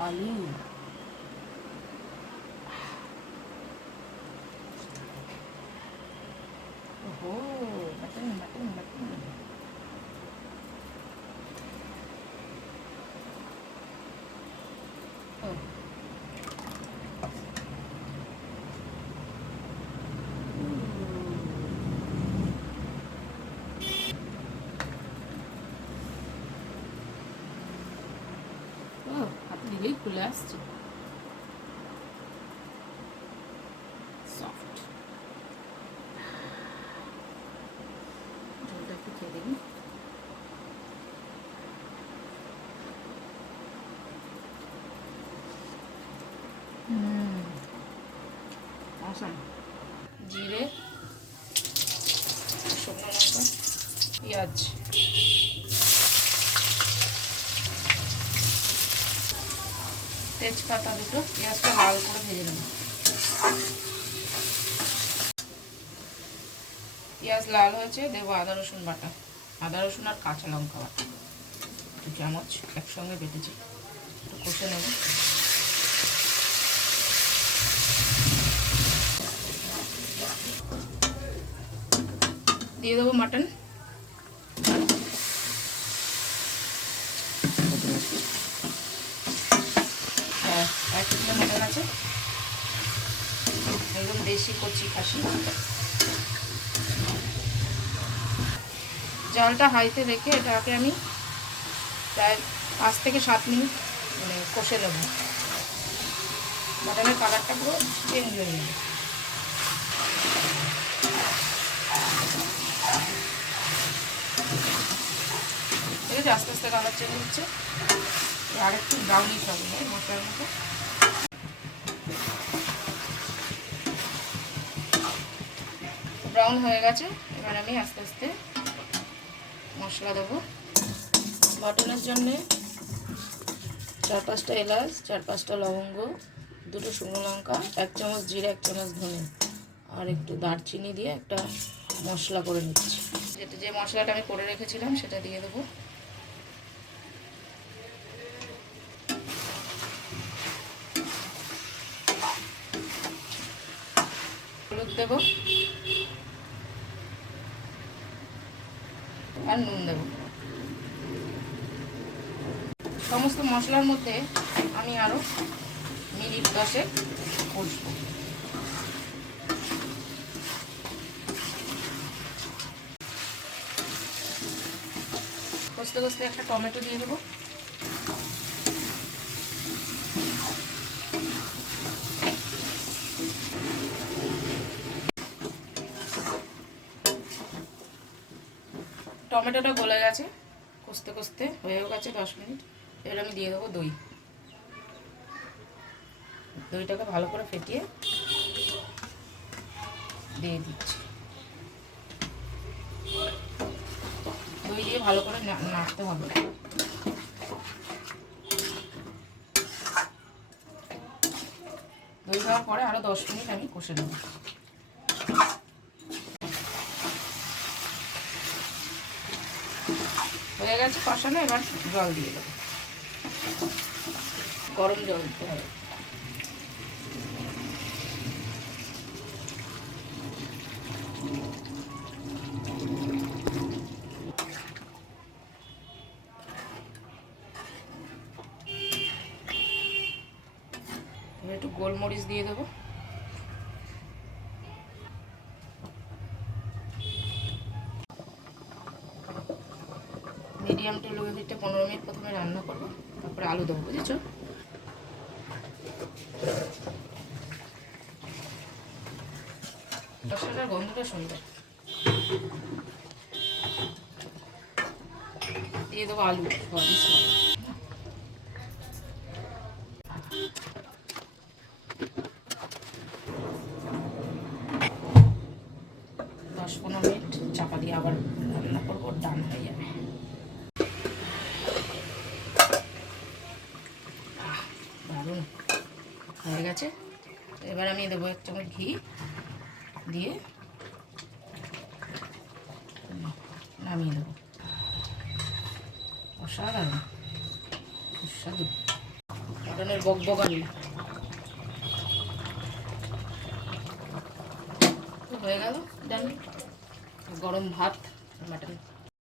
আলু ওহো mutton mutton mutton ও খুলে আসছে সফট জলটা একটু খেয়ে দেখি. জিরে শুকনো লঙ্কা পেঁয়াজ তেজপাতা দুটো, পেঁয়াজটা লাল করে ভেজে নেব। পেঁয়াজ লাল হয়েছে, দেবো আদা, রসুন বাটা। আদা, রসুন আর কাঁচা লঙ্কা বাটা। দু চামচ একসঙ্গে বেটেছি, একটু কষে নেব। দিয়ে দেবো মাটন হ্যাঁ এক কিলো মটন আছে। একদম দেশি কচি খাসি। জলটা হাইতে রেখে এটাকে আমি প্রায় পাঁচ থেকে সাত মিনিট মানে কষে নেব। মটনের কালারটা পুরো চেঞ্জ হয়ে যাবে। ঠিক আছে আস্তে আস্তে কালার চেঞ্জ হচ্ছে আর একটু ব্রাউনিশ হবে হ্যাঁ মশলার মতো। ব্রাউন হয়ে গেছে, এবার আমি আস্তে আস্তে মশলা দেবো। মটনের জন্যে চার পাঁচটা এলাচ, চার পাঁচটা লবঙ্গ, দুটো শুকনো লঙ্কা, এক চামচ জিরে, এক চামচ ধনে, আর একটু দারচিনি দিয়ে একটা মশলা করে নিচ্ছি। যেটা যে মশলাটা আমি করে রেখেছিলাম, সেটা দিয়ে দেবো। হলুদ দেবো। আর নুন দেব। সমস্ত মশলার মধ্যে আমি আরও মিনিট দশে কষব। কষতে কষতে একটা টমেটো দিয়ে দেবো। টমেটোটা গলে গেছে, কষতে কষতে হয়েও গেছে দশ মিনিট। এবার আমি দিয়ে দেবো দই। দইটাকে ভালো করে ফেটিয়ে দিয়ে দিচ্ছি। দই দিয়ে ভালো করে নাড়তে হবে। দই দেওয়ার পরে আরও দশ মিনিট আমি কষে নেব। হয়ে গেছে কষানো, এবার জল দিয়ে দেবো। গরম জল দিতে হবে। একটু গোলমরিচ দিয়ে দেবো। মিডিয়াম টু লো হিটে পনেরো মিনিট প্রথমে রান্না করব। তারপরে আলু দেবো, বুঝেছ? মশলাটার গন্ধটা সুন্দর। দিয়ে দেবো আলু দশ পনেরো মিনিট চাপা দিয়ে আবার রান্না করব ডান হয়ে যাবে আহ, দারুণ হয়ে গেছে। এবার আমি দেবো এক চামচ ঘি দিয়ে নামিয়ে দেবো। অসাধারণ, সুস্বাদু। মাটনের বকবগানি তো হয়ে গেল গরম ভাত মাটন